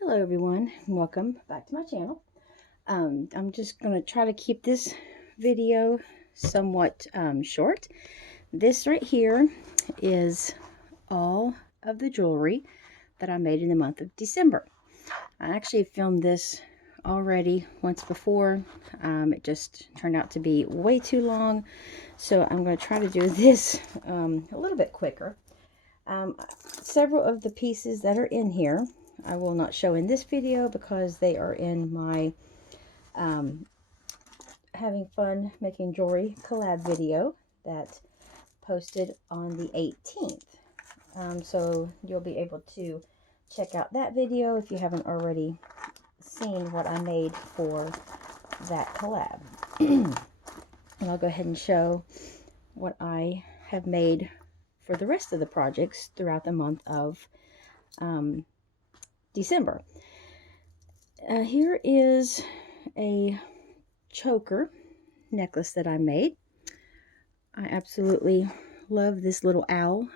Hello everyone, welcome back to my channel. I'm just going to try to keep this video somewhat short. This right here is all of the jewelry that I made in the month of December. I actually filmed this already once before. It just turned out to be way too long, so I'm going to try to do this a little bit quicker. Several of the pieces that are in here I will not show in this video because they are in my having fun making jewelry collab video that posted on the 18th. So you'll be able to check out that video if you haven't already seen what I made for that collab. And I'll go ahead and show what I have made for the rest of the projects throughout the month of December. Here is a choker necklace that I made. I absolutely love this little owl.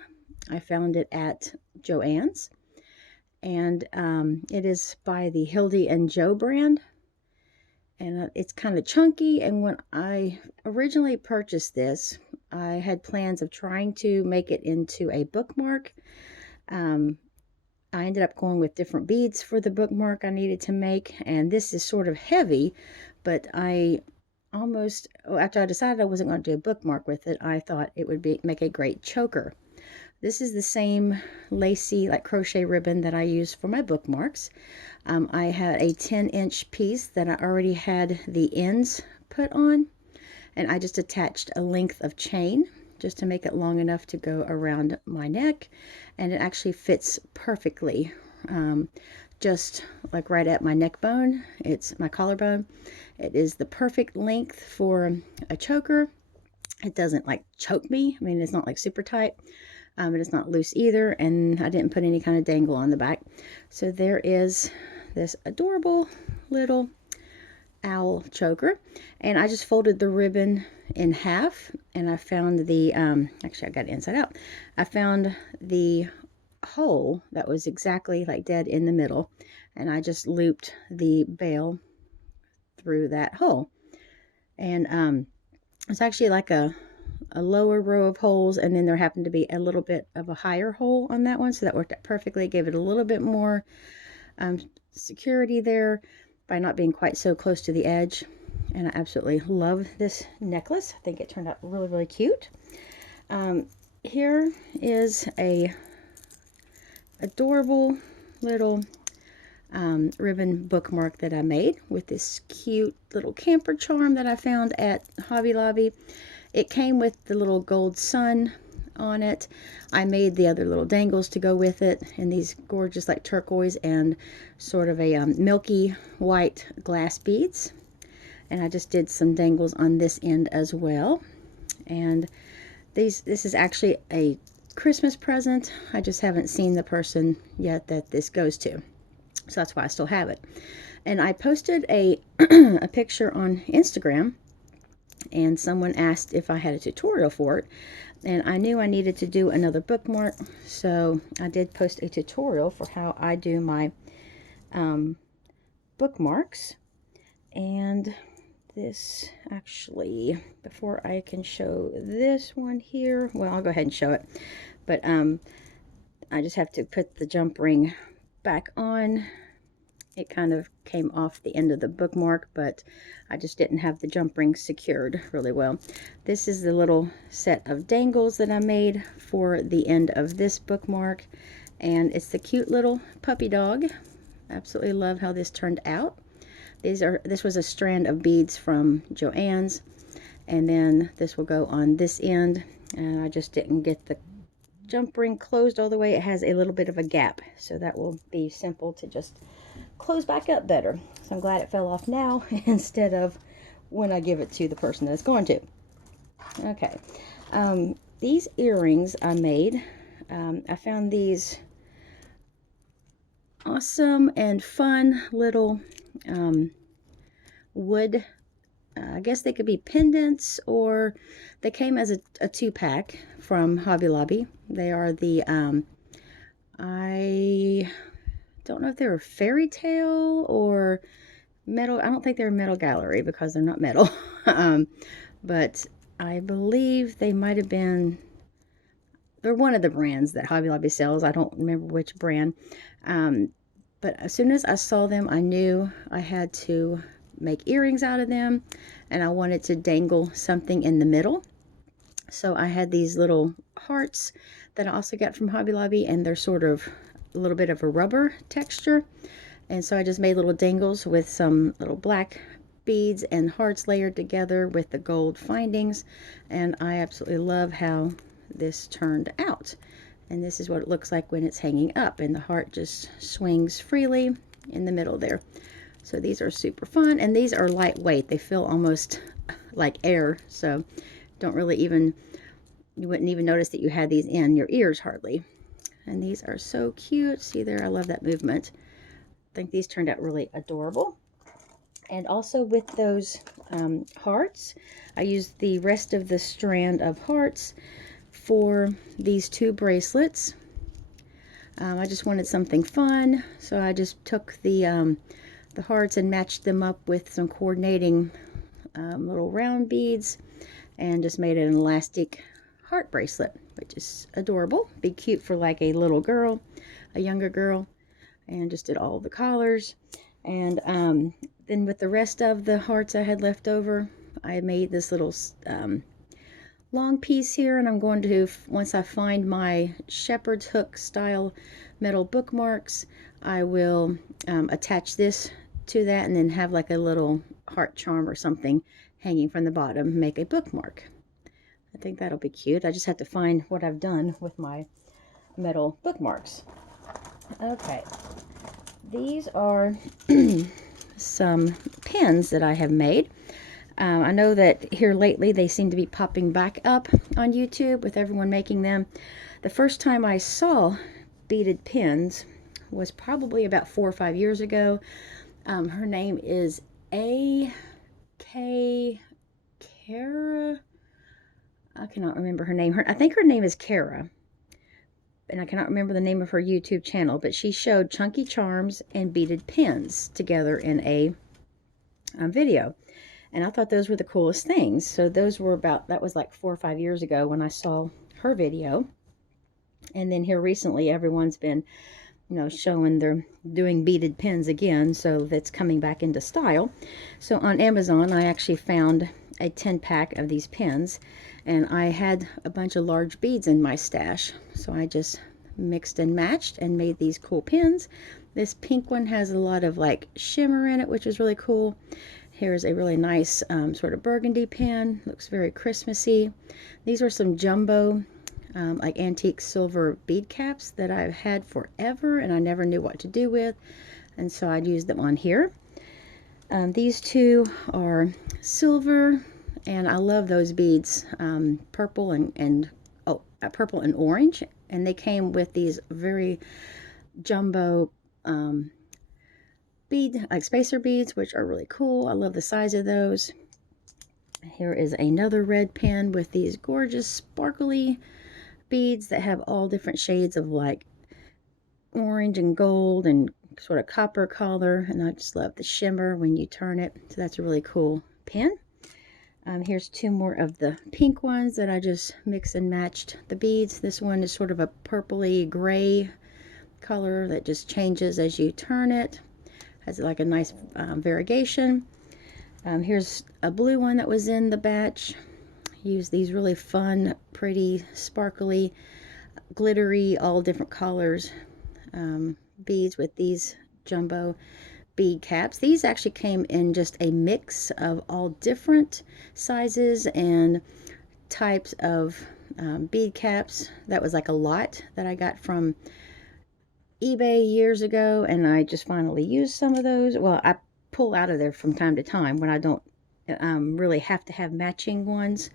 I found it at Joann's, and it is by the Hildy and Joe brand, and it's kind of chunky. And when I originally purchased this, I had plans of trying to make it into a bookmark. I ended up going with different beads for the bookmark I needed to make, and this is sort of heavy, but after I decided I wasn't going to do a bookmark with it, I thought it would make a great choker. This is the same lacy, like crochet ribbon that I use for my bookmarks. I had a 10-inch piece that I already had the ends put on, and I just attached a length of chain just to make it long enough to go around my neck, and it actually fits perfectly, just like right at my neck bone. It's my collarbone. It is the perfect length for a choker. It doesn't like choke me. I mean, it's not like super tight, but it's not loose either, and I didn't put any kind of dangle on the back. So there is this adorable little owl choker, and I just folded the ribbon in half, and I found the actually I got it inside out. I found the hole that was exactly like dead in the middle, and I just looped the bail through that hole. And it's actually like a lower row of holes, and then there happened to be a little bit of a higher hole on that one, so that worked out perfectly. Gave it a little bit more security there by not being quite so close to the edge. And I absolutely love this necklace. I think it turned out really, really cute. Here is a adorable little ribbon bookmark that I made with this cute little camper charm that I found at Hobby Lobby. It came with the little gold sun on it. I made the other little dangles to go with it in these gorgeous like turquoise and sort of a milky white glass beads. And I just did some dangles on this end as well. And this is actually a Christmas present. I just haven't seen the person yet that this goes to, so that's why I still have it. And I posted a a picture on Instagram, and someone asked if I had a tutorial for it, and I knew I needed to do another bookmark, so I did post a tutorial for how I do my bookmarks. And this actually, before I can show this one here, well, I'll go ahead and show it, but I just have to put the jump ring back on. It kind of came off the end of the bookmark, but I just didn't have the jump ring secured really well. This is the little set of dangles that I made for the end of this bookmark, and it's the cute little puppy dog. Absolutely love how this turned out. This was a strand of beads from Joann's, and then this will go on this end, and I just didn't get the jump ring closed all the way. It has a little bit of a gap, so that will be simple to just close back up better. So I'm glad it fell off now instead of when I give it to the person that it's going to. Okay, these earrings I made. I found these awesome and fun little wood, I guess they could be pendants, or they came as a 2-pack from Hobby Lobby. They are the I don't know if they were fairy tale or metal. I don't think they're metal gallery because they're not metal. But I believe they might have been, they're one of the brands that Hobby Lobby sells. I don't remember which brand. But as soon as I saw them, I knew I had to make earrings out of them, and I wanted to dangle something in the middle. So I had these little hearts that I also got from Hobby Lobby, and they're sort of a little bit of a rubber texture. And so I just made little dangles with some little black beads and hearts layered together with the gold findings. And I absolutely love how this turned out. And this is what it looks like when it's hanging up, and the heart just swings freely in the middle there. So these are super fun, and these are lightweight. They feel almost like air, so don't really even, you wouldn't even notice that you had these in your ears hardly. And these are so cute. See there, I love that movement. I think these turned out really adorable. And also with those hearts, I used the rest of the strand of hearts for these 2 bracelets. I just wanted something fun, so I just took the hearts and matched them up with some coordinating little round beads and just made it an elastic heart bracelet, which is adorable. Be cute for like a little girl, a younger girl, and just did all the collars. And then with the rest of the hearts I had left over, I made this little long piece here, and I'm going to, once I find my shepherd's hook style metal bookmarks, I will attach this to that and then have like a little heart charm or something hanging from the bottom, make a bookmark. I think that'll be cute. I just have to find what I've done with my metal bookmarks. Okay, these are some pins that I have made. I know that here lately they seem to be popping back up on YouTube with everyone making them. The first time I saw beaded pins was probably about 4 or 5 years ago. Her name is A.K. Kara. I cannot remember her name. I think her name is Kara. And I cannot remember the name of her YouTube channel, but she showed chunky charms and beaded pins together in a video. And I thought those were the coolest things. So those were about, that was like 4 or 5 years ago when I saw her video. And then here recently, everyone's been, you know, showing they're doing beaded pins again. So that's coming back into style. So on Amazon, I actually found a 10-pack of these pins. And I had a bunch of large beads in my stash. So I just mixed and matched and made these cool pins. This pink one has a lot of like shimmer in it, which is really cool. Here's a really nice sort of burgundy pin. Looks very Christmassy. These are some jumbo like antique silver bead caps that I've had forever and I never knew what to do with. And so I'd use them on here. These 2 are silver, and I love those beads, purple and purple and orange. And they came with these very jumbo bead, like spacer beads, which are really cool. I love the size of those. Here is another red pin with these gorgeous sparkly beads that have all different shades of like orange and gold and sort of copper color. And I just love the shimmer when you turn it. So that's a really cool pin. Here's 2 more of the pink ones that I just mixed and matched the beads. This one is sort of a purpley gray color that just changes as you turn it. Has like a nice variegation. Here's a blue one that was in the batch. Use these really fun, pretty, sparkly, glittery, all different colors beads with these jumbo bead caps. These actually came in just a mix of all different sizes and types of bead caps. That was like a lot that I got from eBay years ago, and I just finally used some of those. Well, I pull out of there from time to time when I don't really have to have matching ones.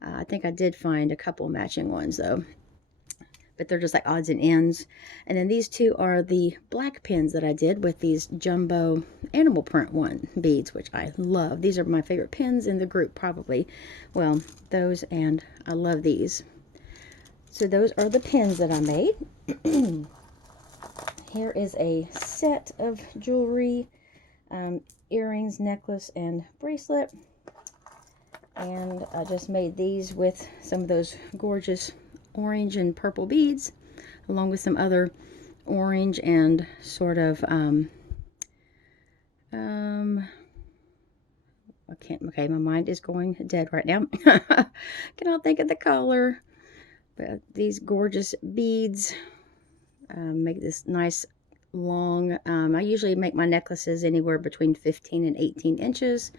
I think I did find a couple matching ones though, but they're just like odds and ends. And then these 2 are the black pins that I did with these jumbo animal print beads, which I love. These are my favorite pins in the group probably. Well, those, and I love these. So those are the pins that I made. here is a set of jewelry, earrings, necklace, and bracelet. And I just made these with some of those gorgeous orange and purple beads, along with some other orange and sort of okay, my mind is going dead right now. Cannot think of the color. But these gorgeous beads make this nice long, I usually make my necklaces anywhere between 15 and 18 inches.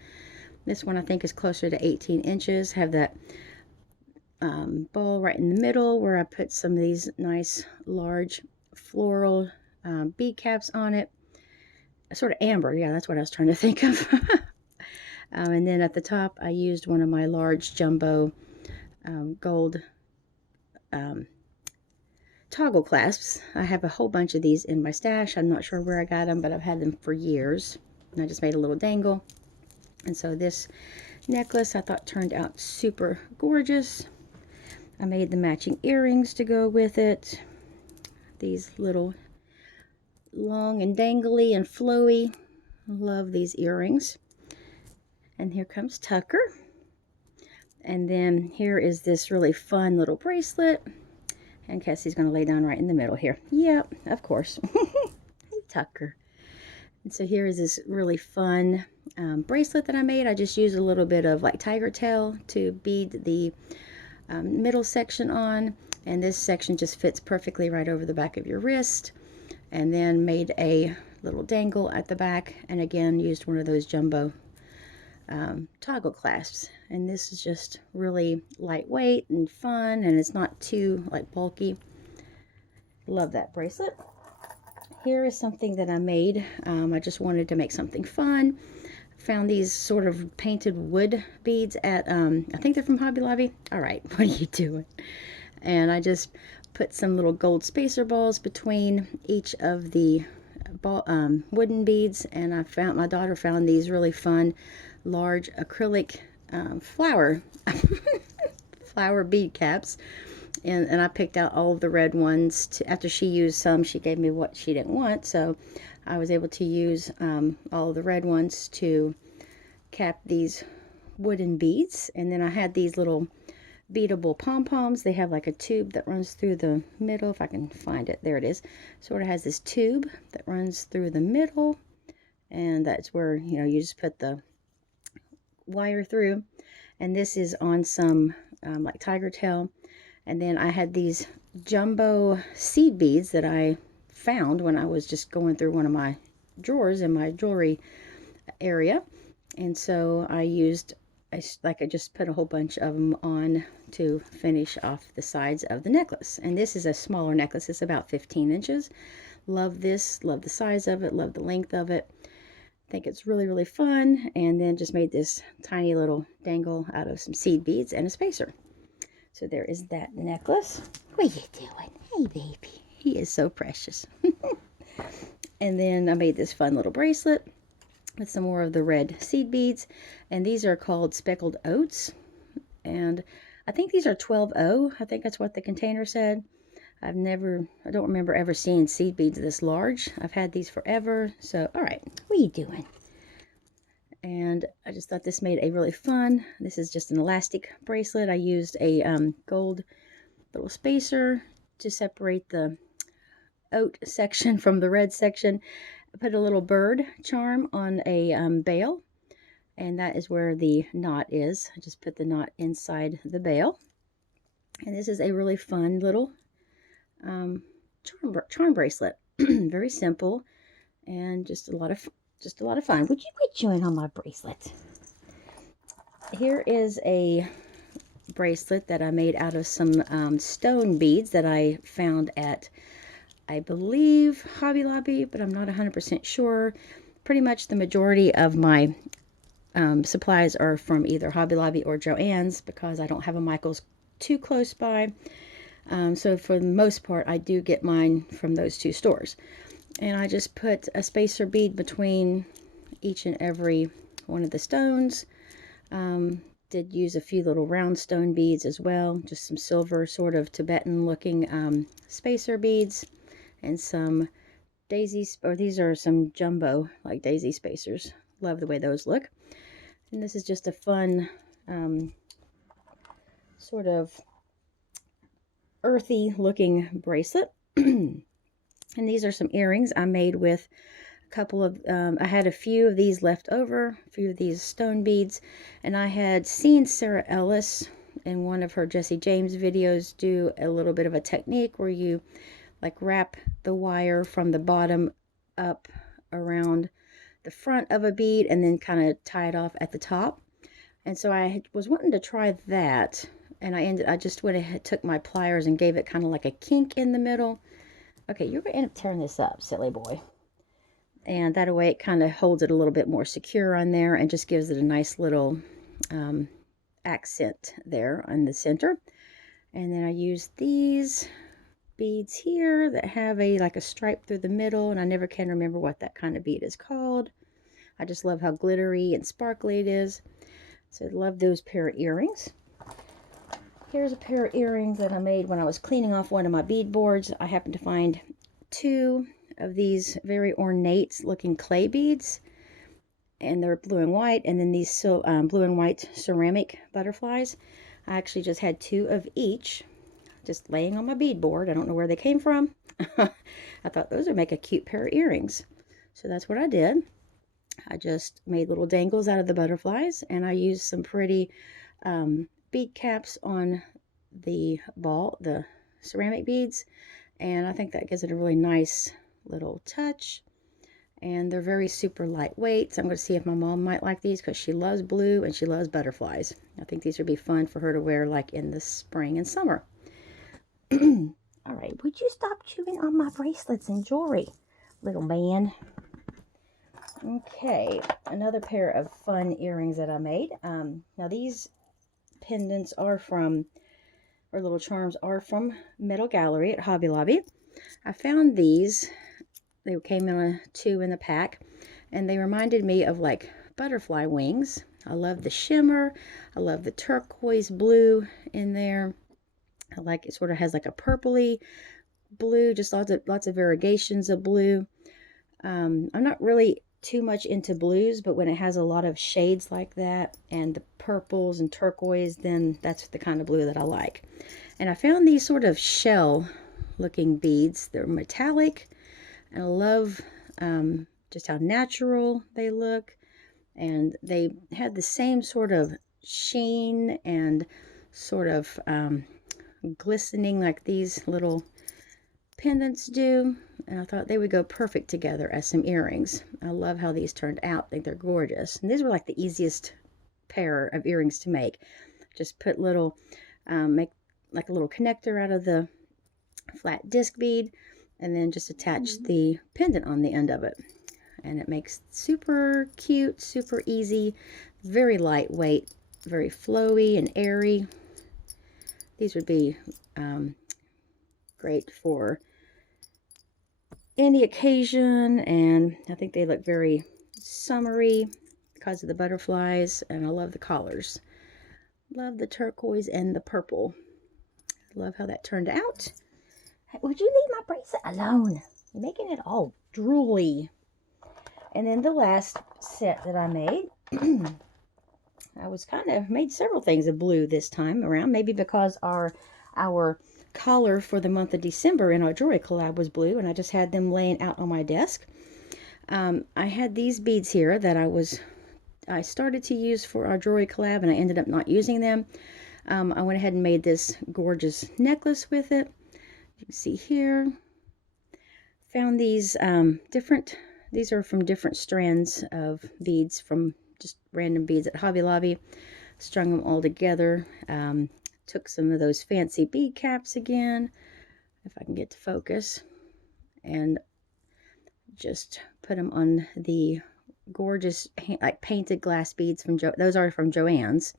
This one I think is closer to 18 inches. Have that bowl right in the middle where I put some of these nice large floral bead caps on it. Sort of amber, yeah, that's what I was trying to think of. And then at the top I used one of my large jumbo gold toggle clasps. I have a whole bunch of these in my stash. I'm not sure where I got them, but I've had them for years. And I just made a little dangle. And so this necklace I thought turned out super gorgeous. I made the matching earrings to go with it. These little long and dangly and flowy. Love these earrings. And here comes Tucker. And then here is this really fun little bracelet. And Cassie's going to lay down right in the middle here. Yep, of course. Hey, Tucker. And so here is this really fun bracelet that I made. I just used a little bit of like tiger tail to bead the middle section on. And this section just fits perfectly right over the back of your wrist. And then made a little dangle at the back. And again, used one of those jumbo toggle clasps. And this is just really lightweight and fun, and it's not too like bulky. Love that bracelet. Here is something that I made. I just wanted to make something fun. Found these sort of painted wood beads at I think they're from Hobby Lobby. All right, what are you doing? And I just put some little gold spacer balls between each of the wooden beads, and my daughter found these really fun large acrylic flower bead caps, and I picked out all of the red ones. After she used some, she gave me what she didn't want, so I was able to use all of the red ones to cap these wooden beads. And then I had these little beadable pom-poms. They have like a tube that runs through the middle. If I can find it, there it is. Sort of has this tube that runs through the middle, and that's where, you know, you just put the wire through. And this is on some like tiger tail. And then I had these jumbo seed beads that I found when I was just going through one of my drawers in my jewelry area. And so I just put a whole bunch of them on to finish off the sides of the necklace. And this is a smaller necklace. It's about 15 inches. Love this. Love the size of it. Love the length of it. I think it's really, really fun. And then just made this tiny little dangle out of some seed beads and a spacer. So there is that necklace. What are you doing? Hey, baby. He is so precious. And then I made this fun little bracelet with some more of the red seed beads. And these are called speckled oats. And I think these are 12-0. I think that's what the container said. I don't remember ever seeing seed beads this large. I've had these forever. So, all right, what are you doing? And I just thought this made a really fun. This is just an elastic bracelet. I used a gold little spacer to separate the oat section from the red section. I put a little bird charm on a bail, and that is where the knot is. I just put the knot inside the bail. And this is a really fun little charm bracelet. Very simple and just a lot of fun. Would you quit chewing on my bracelet? Here is a bracelet that I made out of some stone beads that I found at, I believe, Hobby Lobby, but I'm not 100% sure. Pretty much the majority of my supplies are from either Hobby Lobby or Joann's because I don't have a Michael's too close by. So for the most part, I do get mine from those two stores. And I just put a spacer bead between each and every one of the stones. Did use a few little round stone beads as well. Just some silver sort of Tibetan looking spacer beads. And some daisies, or these are some jumbo, like daisy spacers. Love the way those look. And this is just a fun, sort of earthy looking bracelet. And these are some earrings I made with a couple of, I had a few of these left over, a few of these stone beads, and I had seen Sarah Ellis in one of her Jesse James videos do a little bit of a technique where you like wrap the wire from the bottom up around the front of a bead and then kind of tie it off at the top. And so I was wanting to try that, and I just went ahead, took my pliers and gave it kind of like a kink in the middle. Okay, you're going to end up tearing this up, silly boy. And that way it kind of holds it a little bit more secure on there and just gives it a nice little accent there on the center. And then I use these beads here that have like a stripe through the middle, and I never can remember what that kind of bead is called. I just love how glittery and sparkly it is. So I love those pair of earrings. Here's a pair of earrings that I made when I was cleaning off one of my bead boards. I happened to find two of these very ornate looking clay beads, and they're blue and white, and then these blue and white ceramic butterflies. I actually just had two of each just laying on my bead board. I don't know where they came from. I thought those would make a cute pair of earrings. So that's what I did. I just made little dangles out of the butterflies, and I used some pretty bead caps on the ceramic beads, and I think that gives it a really nice little touch. And they're very super lightweight, so I'm going to see if my mom might like these because she loves blue and she loves butterflies. I think these would be fun for her to wear like in the spring and summer. All right, would you stop chewing on my bracelets and jewelry, little man? Okay, another pair of fun earrings that I made. Now these pendants are from, or little charms are from Metal Gallery at Hobby Lobby. I found these. They came in a 2 in the pack, and they reminded me of like butterfly wings. I love the shimmer. I love the turquoise blue in there. I like it, sort of has like a purpley blue, just lots of variegations of blue. I'm not really too much into blues, but when it has a lot of shades like that and the purples and turquoise, then that's the kind of blue that I like. And I found these sort of shell looking beads. They're metallic, and I love just how natural they look, and they had the same sort of sheen and sort of glistening like these little pendants do, and I thought they would go perfect together as some earrings. I love how these turned out. I think they're gorgeous, and these were like the easiest pair of earrings to make. Just put little make like a little connector out of the flat disc bead, and then just attach the pendant on the end of it, and it makes super cute, super easy, very lightweight, very flowy and airy. These would be great for any occasion, and I think they look very summery because of the butterflies, and I love the collars. Love the turquoise and the purple. Love how that turned out. Hey, would you leave my bracelet alone? You're making it all drooly. And then the last set that I made, I was kind of made several things of blue this time around, maybe because our collar for the month of December in our jewelry collab was blue, and I just had them laying out on my desk. I had these beads here that I started to use for our jewelry collab, and I ended up not using them. I went ahead and made this gorgeous necklace with it. You can see here. Found these these are from different strands of beads, from just random beads at Hobby Lobby. Strung them all together. Took some of those fancy bead caps again, if I can get to focus, and just put them on the gorgeous like painted glass beads from those are from Joann's.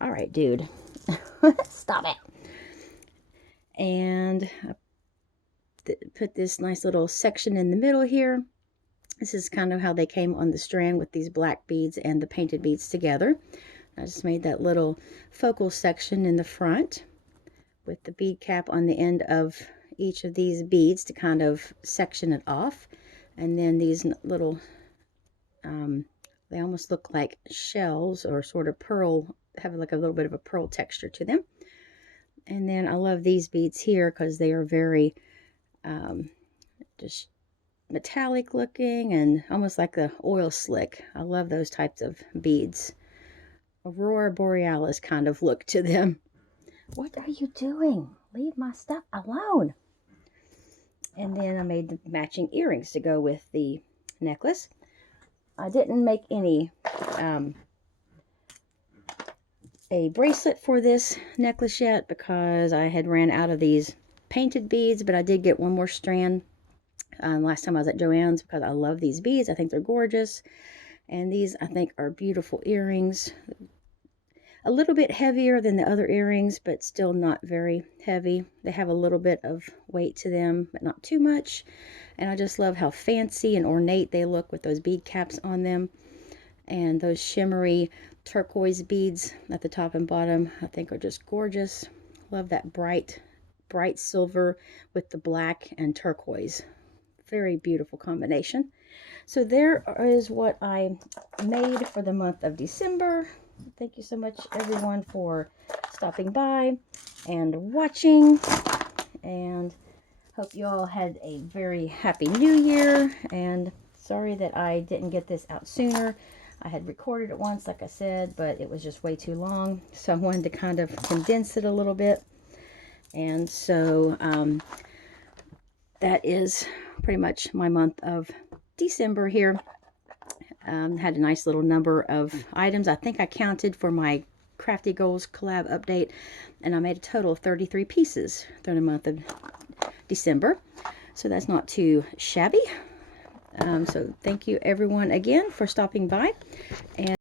All right, dude. Stop it. And I put this nice little section in the middle here. This is kind of how they came on the strand, with these black beads and the painted beads together. I just made that little focal section in the front with the bead cap on the end of each of these beads to kind of section it off. And then these little, they almost look like shells or sort of pearl, have like a little bit of a pearl texture to them. And then I love these beads here because they are very just metallic looking and almost like the oil slick. I love those types of beads. Aurora Borealis kind of look to them. What are you doing? Leave my stuff alone. And then I made the matching earrings to go with the necklace. I didn't make any a bracelet for this necklace yet because I had ran out of these painted beads, but I did get one more strand last time I was at Joann's because I love these beads. I think they're gorgeous. And these, I think, are beautiful earrings. A little bit heavier than the other earrings, but still not very heavy. They have a little bit of weight to them, but not too much. And I just love how fancy and ornate they look with those bead caps on them. And those shimmery turquoise beads at the top and bottom, I think, are just gorgeous. Love that bright silver with the black and turquoise. Very beautiful combination. So there is what I made for the month of December. Thank you so much, everyone, for stopping by and watching. And hope you all had a very happy new year. And sorry that I didn't get this out sooner. I had recorded it once, like I said, but it was just way too long. So I wanted to kind of condense it a little bit. And so that is pretty much my month of December here. Had a nice little number of items. I think I counted for my Crafty Goals collab update, and I made a total of 33 pieces during the month of December. So that's not too shabby. So thank you everyone again for stopping by. And